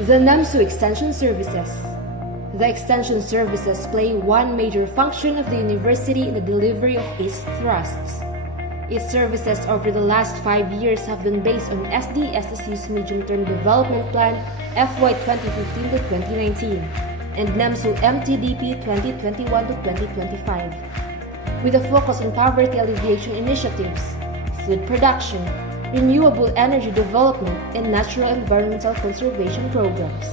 The NAMSU Extension Services. The Extension Services play one major function of the university in the delivery of its thrusts. Its services over the last 5 years have been based on SDSSU's Medium-Term Development Plan FY 2015 to 2019 and NAMSU MTDP 2021 to 2025, with a focus on poverty alleviation initiatives, food production, renewable energy development, and natural environmental conservation programs.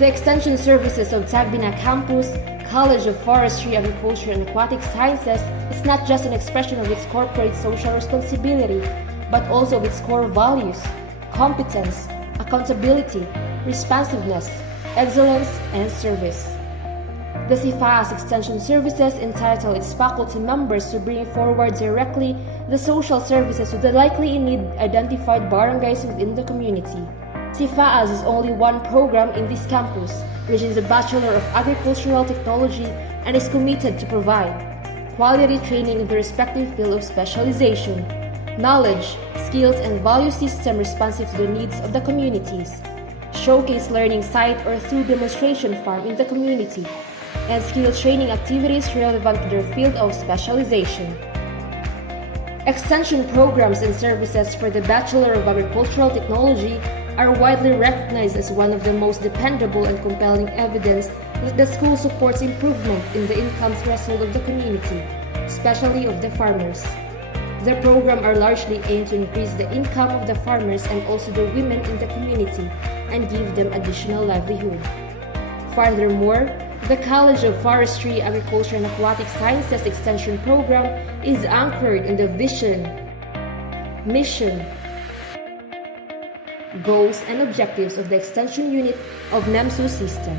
The Extension Services of Tagbina Campus College of Forestry, Agriculture, and Aquatic Sciences is not just an expression of its corporate social responsibility, but also of its core values, competence, accountability, responsiveness, excellence, and service. The CFAAS Extension Services entitle its faculty members to bring forward directly the social services to the likely in need identified barangays within the community. CFAAS is only one program in this campus, which is a Bachelor of Agricultural Technology and is committed to provide quality training in the respective field of specialization, knowledge, skills, and value system responsive to the needs of the communities, showcase learning site or through demonstration farm in the community, and skill training activities relevant to their field of specialization. Extension programs and services for the Bachelor of Agricultural Technology are widely recognized as one of the most dependable and compelling evidence that the school supports improvement in the income threshold of the community, especially of the farmers. The program are largely aimed to increase the income of the farmers and also the women in the community and give them additional livelihood. Furthermore, the College of Forestry, Agriculture, and Aquatic Sciences Extension Program is anchored in the vision, mission, goals, and objectives of the Extension Unit of NAMSU system.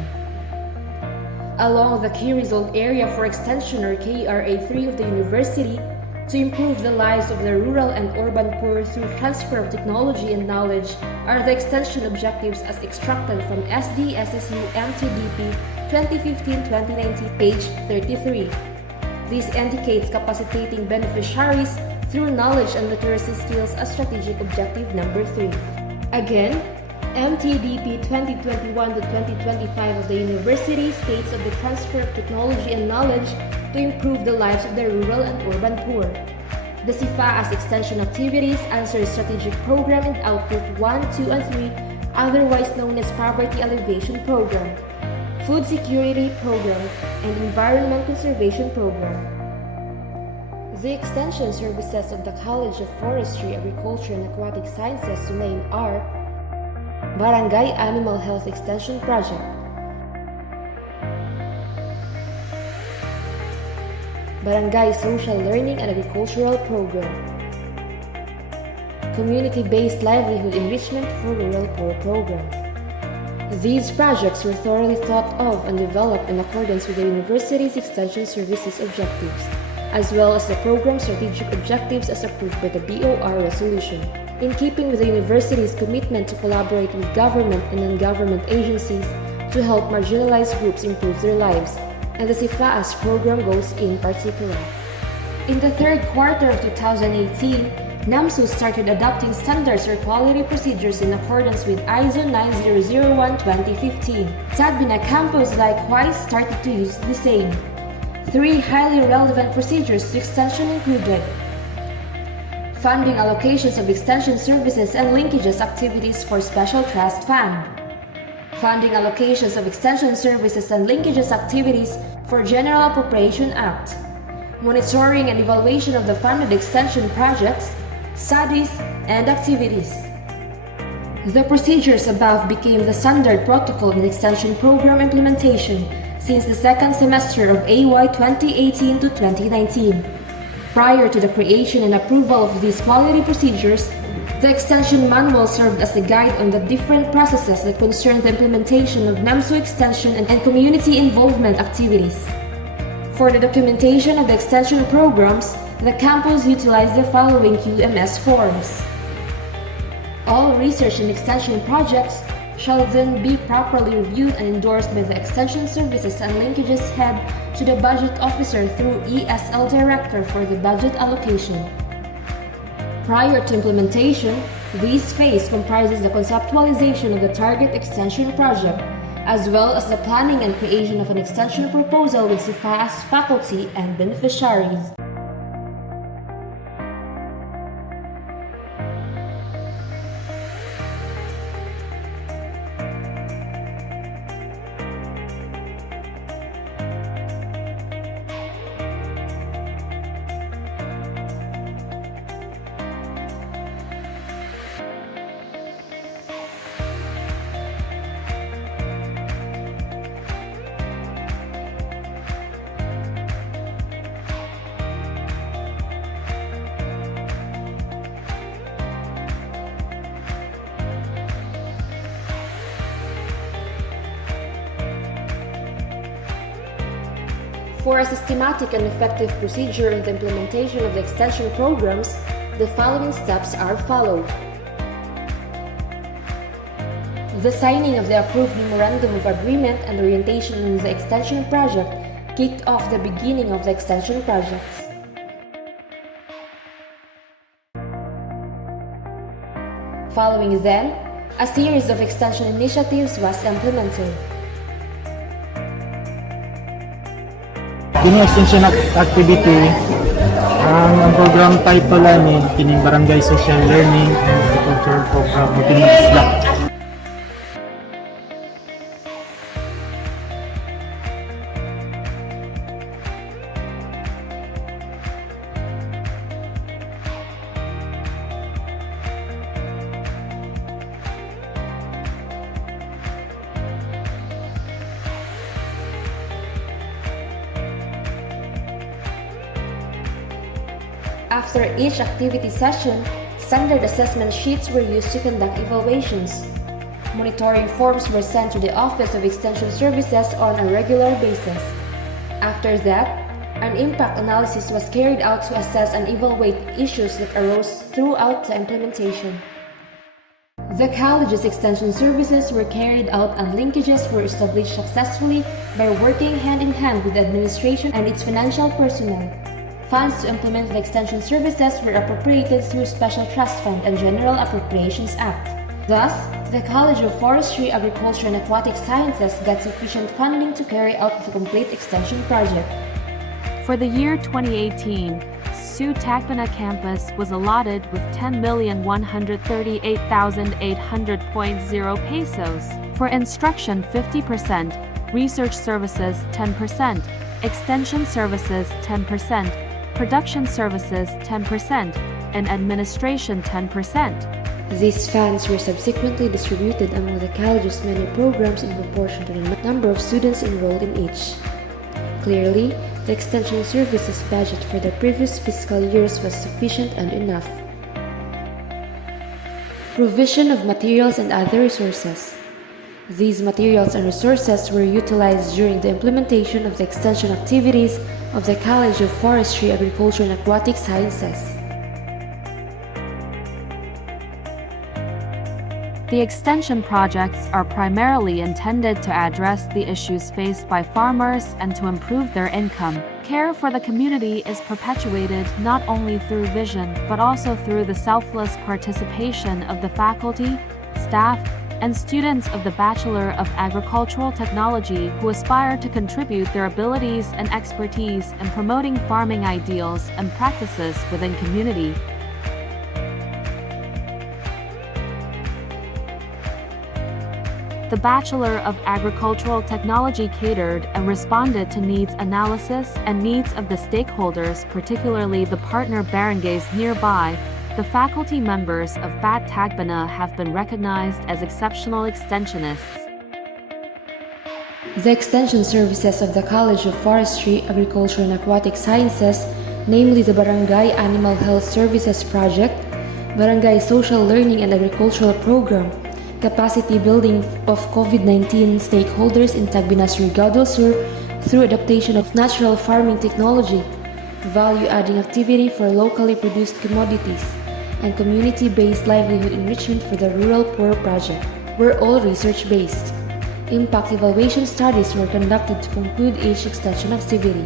Along the key result area for Extension or KRA3 of the university, to improve the lives of the rural and urban poor through transfer of technology and knowledge are the extension objectives as extracted from SDSSU MTDP 2015-2019, page 33. This indicates capacitating beneficiaries through knowledge and literacy skills as strategic objective number 3. Again, MTDP 2021 to 2025 of the university states of the transfer of technology and knowledge to improve the lives of the rural and urban poor. The CFAAS extension activities answer strategic program and output 1, 2, and 3, otherwise known as Poverty Alleviation Program, Food Security Program, and Environment Conservation Program. The extension services of the College of Forestry, Agriculture, and Aquatic Sciences to name are Barangay Animal Health Extension Project, Barangay Social Learning and Agricultural Program, Community-Based Livelihood Enrichment for Rural Poor Program. These projects were thoroughly thought of and developed in accordance with the university's extension services objectives, as well as the program's strategic objectives as approved by the BOR resolution. In keeping with the university's commitment to collaborate with government and non-government agencies to help marginalized groups improve their lives, and the CFAAS program goes in particular. In the third quarter of 2018, NAMSU started adopting standards or quality procedures in accordance with ISO 9001:2015. Tagbina Campus likewise started to use the same. 3 highly relevant procedures to extension included funding allocations of extension services and linkages activities for Special Trust Fund, funding allocations of extension services and linkages activities for General Appropriation Act, monitoring and evaluation of the funded extension projects, studies, and activities. The procedures above became the standard protocol in extension program implementation since the second semester of AY 2018 to 2019. Prior to the creation and approval of these quality procedures, the extension manual served as a guide on the different processes that concern the implementation of NAMSU extension and community involvement activities. For the documentation of the extension programs, the campus utilized the following QMS forms. All research and extension projects shall then be properly reviewed and endorsed by the Extension Services and Linkages Head to the Budget Officer through ESL Director for the budget allocation. Prior to implementation, This phase comprises the conceptualization of the target extension project, as well as the planning and creation of an extension proposal with CFAS faculty and beneficiaries. For a systematic and effective procedure in the implementation of the extension programs, the following steps are followed. The signing of the approved Memorandum of Agreement and orientation on the extension project kicked off the beginning of the extension projects. Following then, a series of extension initiatives was implemented. Kini extension activity, ang program type pala ni kining Barangay Social Learning and Agricultural Program o kining SLAC. After each activity session, standard assessment sheets were used to conduct evaluations. Monitoring forms were sent to the Office of Extension Services on a regular basis. After that, an impact analysis was carried out to assess and evaluate issues that arose throughout the implementation. The college's extension services were carried out and linkages were established successfully by working hand in hand with the administration and its financial personnel. Funds to implement the extension services were appropriated through Special Trust Fund and General Appropriations Act. Thus, the College of Forestry, Agriculture and Aquatic Sciences got sufficient funding to carry out the complete extension project. For the year 2018, SU Tacbana campus was allotted with 10,138,800.0 pesos. For instruction 50%, research services 10%, extension services 10%, production services 10%, and administration 10%. These funds were subsequently distributed among the college's many programs in proportion to the number of students enrolled in each. Clearly, the extension services budget for the previous fiscal years was sufficient and enough. Provision of materials and other resources. These materials and resources were utilized during the implementation of the extension activities of the College of Forestry, Agriculture and Aquatic Sciences. The extension projects are primarily intended to address the issues faced by farmers and to improve their income. Care for the community is perpetuated not only through vision but also through the selfless participation of the faculty, staff, and students of the Bachelor of Agricultural Technology who aspire to contribute their abilities and expertise in promoting farming ideals and practices within community. The Bachelor of Agricultural Technology catered and responded to needs analysis and needs of the stakeholders, particularly the partner barangays nearby. The faculty members of BAT Tacbana have been recognized as exceptional extensionists. The extension services of the College of Forestry, Agriculture and Aquatic Sciences, namely the Barangay Animal Health Services Project, Barangay Social Learning and Agricultural Program, capacity building of COVID-19 stakeholders in Tacbana's Surigao del Sur through adaptation of natural farming technology, value-adding activity for locally produced commodities, and community-based livelihood enrichment for the Rural Poor Project were all research-based. Impact evaluation studies were conducted to conclude each extension activity.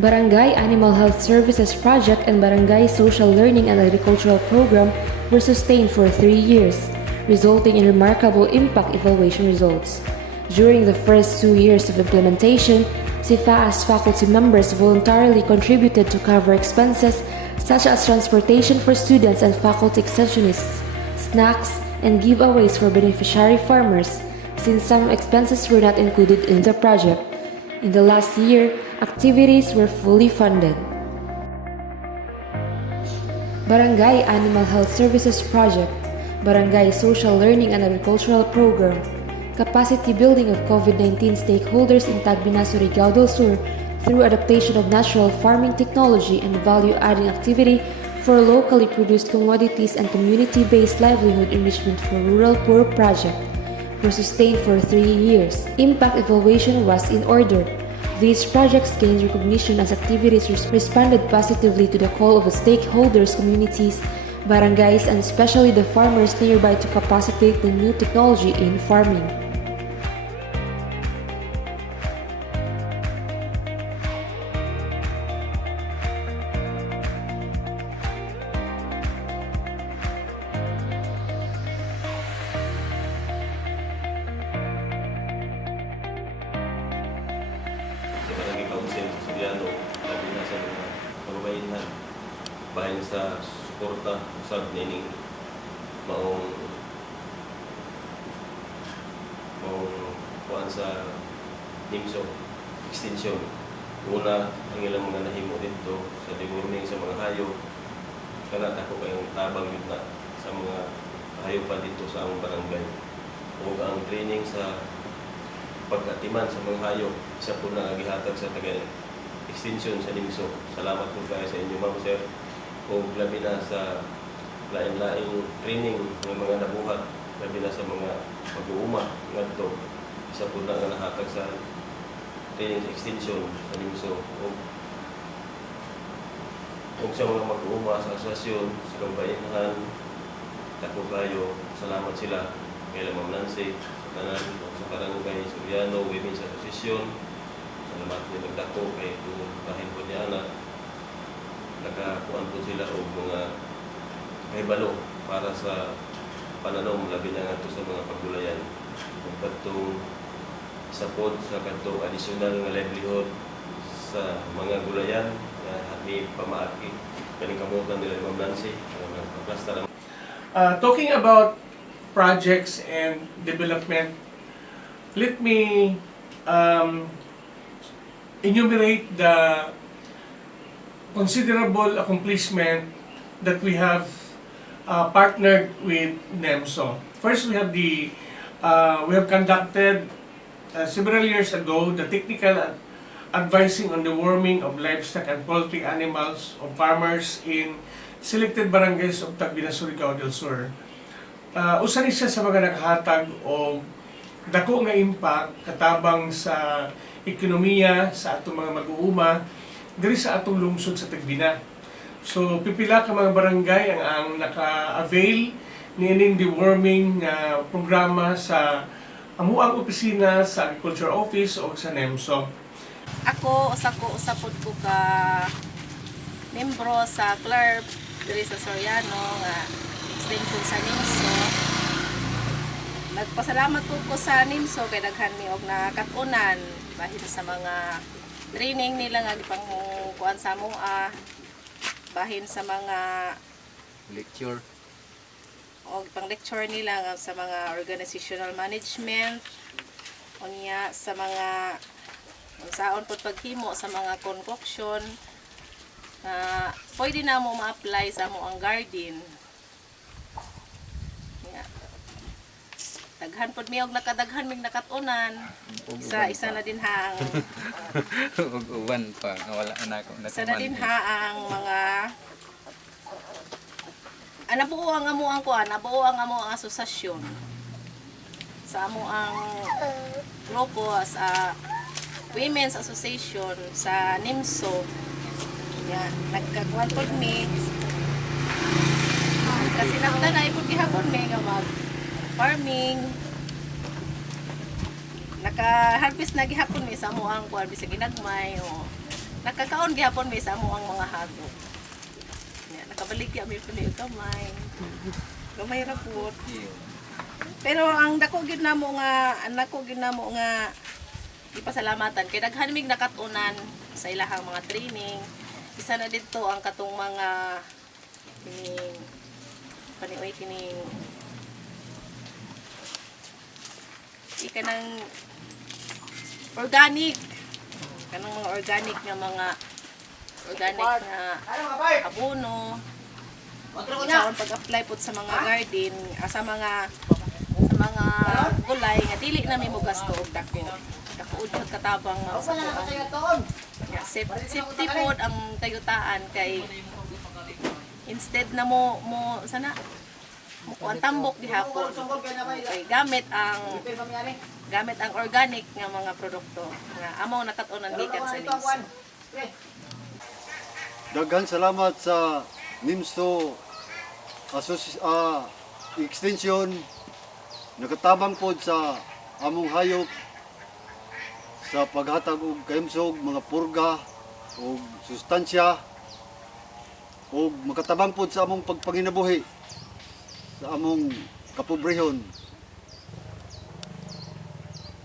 Barangay Animal Health Services Project and Barangay Social Learning and Agricultural Program were sustained for 3 years, resulting in remarkable impact evaluation results. During the first 2 years of implementation, CFA's faculty members voluntarily contributed to cover expenses such as transportation for students and faculty extensionists, snacks, and giveaways for beneficiary farmers, since some expenses were not included in the project. In the last year, activities were fully funded. Barangay Animal Health Services Project, Barangay Social Learning and Agricultural Program, capacity building of COVID-19 stakeholders in Tagbina, Surigao del Sur through adaptation of natural farming technology and value-adding activity for locally produced commodities and community-based livelihood enrichment for rural poor project were sustained for 3 years. Impact evaluation was in order. These projects gained recognition as activities responded positively to the call of the stakeholders, communities, barangays, and especially the farmers nearby to capacitate the new technology in farming. Sa Barangay Council sa Soriano, labi na sa mga kababayan bahin sa suporta usab nining maong kuan sa NIMSO extension. Una, ang ilang mga nahimo dito sa deworming sa mga hayop. Kana ako kayong tabang yun na sa mga kahayopan dito sa among barangay. O ang training sa pagkatiman sa mga hayop, isa po na gihatag sa taga extension sa NIMSO. Salamat po kayo sa inyo, ma'am, sir. O labi na sa lain-laing training ng mga nabuhat, labi na sa mga mag-uuma ngadto. Isa po na nahatag sa training sa extension sa NIMSO. O sa mga mag-uuma sa asosasyon, sa kabayanan, tako kayo, salamat sila. Kaya Ma'am Nancy, sa tanan, sa Barangay Soriano, Women's Association, salamat nila nagdako kay bahin po niya na nakakuan po sila o mga kahibalo para sa pananom, labi na nga sa mga pagulayan. Kung katong sapod sa katong additional nga livelihood sa mga gulayan, may pamaaki. Kaning kamutan nila Ma'am Nancy, plasta lang. Talking about projects and development, let me enumerate the considerable accomplishment that we have partnered with NEMSO. First, we have conducted several years ago the technical advising on the warming of livestock and poultry animals of farmers in selected barangays of Tagbina, Surigao del Sur. Usa ni siya sa mga naghatag o dako nga impact katabang sa ekonomiya sa atong mga mag-uuma diri sa atong lungsod sa Tagbina. So pipila ka mga barangay ang naka-avail niining deworming programa sa amuang opisina sa Agriculture Office o sa NEMSO. Ako usapod ko ka membro sa CLERP diri sa Soriano nga extension sa NIMSO. Nagpasalamat ko sa NIMSO kay daghan mi og nakatunan bahin sa mga training nila nga gipangkuan sa amoa, bahin sa mga lecture o pang lecture nila nga sa mga organizational management unya sa mga saon pod paghimo sa mga concoction na pwede na mo ma-apply sa mo ang garden. Daghan pod mi og nakadaghan mig nakatunan. Isa na din hang ug uban pa nga wala na ako isa na din ang mga nabuo ang amo ang kuan, nabuo ang amo ang asosasyon. Sa amo ang grupo sa Women's Association sa NIMSO. Yan, nagkakuan pod mi. Kasi nagtanay pod gihapon mi nga mag farming. Naka-harvest na gihapon mi sa amo ang kuan bisag ginagmay o nakakaon gihapon mi sa amo ang mga hago. Yan, makabaligya mi pud gamay. Gamay ra pud. Iyo. Pero ang dako gyud namo nga ipasalamatan kay daghan mig nakatunan sa ilahang mga training. Isa na dito ang katong mga kining ikanang organic kanang mga organic nga abono sa pag-apply po sa mga garden sa mga gulay nga dili na mi mo gasto og dako udod katabang mga sa kuan safety pod ang kayutaan kay instead na mo sana ang tambok gihapon kay gamit ang organic nga mga produkto nga among nakatunan gikan sa NIMSO. Daghan salamat sa NIMSO extension nakatabang pod sa among hayop sa paghatag og kayumsog mga purga o sustansya o makatabang pod sa among pagpanginabuhi sa among kapobrehon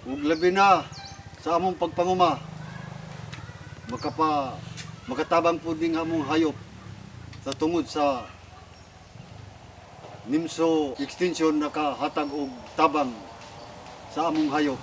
ug labi na sa among pagpanguma makatabang po din among hayop sa tungod sa NIMSO extension nakahatag og tabang sa among hayop.